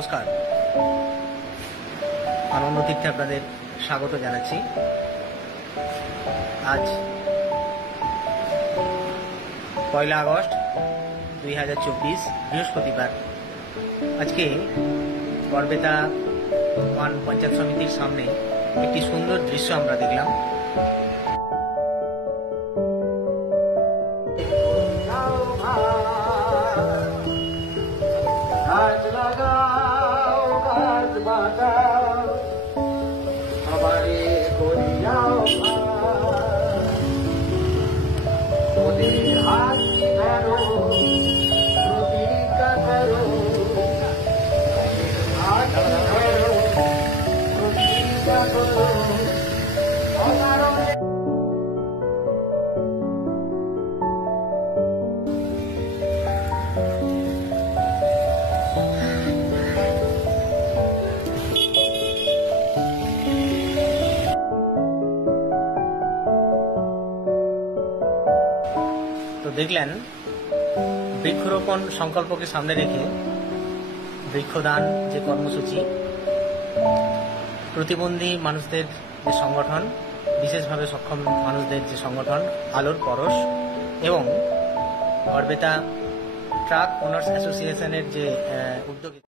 নমস্কার, আনন্দ তীর্থে আপনাদের স্বাগত জানাচ্ছি। আজ 1 আগস্ট 2024 বৃহস্পতিবার। আজকে গড়বেতা ওয়ান পঞ্চায়েত সমিতির সামনে একটি সুন্দর দৃশ্য আমরা দেখলাম। গাছ লাগাও, গাছ বাঁচাও, সবারে করিয়াও ওদের হাত ধরো, প্রতিজ্ঞা করো, হাত ধরো, প্রতিজ্ঞা করো, অকারণে তো দেখলেন, বৃক্ষরোপণ সংকল্পকে সামনে রেখে বৃক্ষদান যে কর্মসূচি, প্রতিবন্ধী মানুষদের যে সংগঠন, বিশেষভাবে সক্ষম মানুষদের যে সংগঠন আলোর পরশ এবং গড়বেতা ট্রাক ওনার্স অ্যাসোসিয়েশনের যে উদ্যোগ।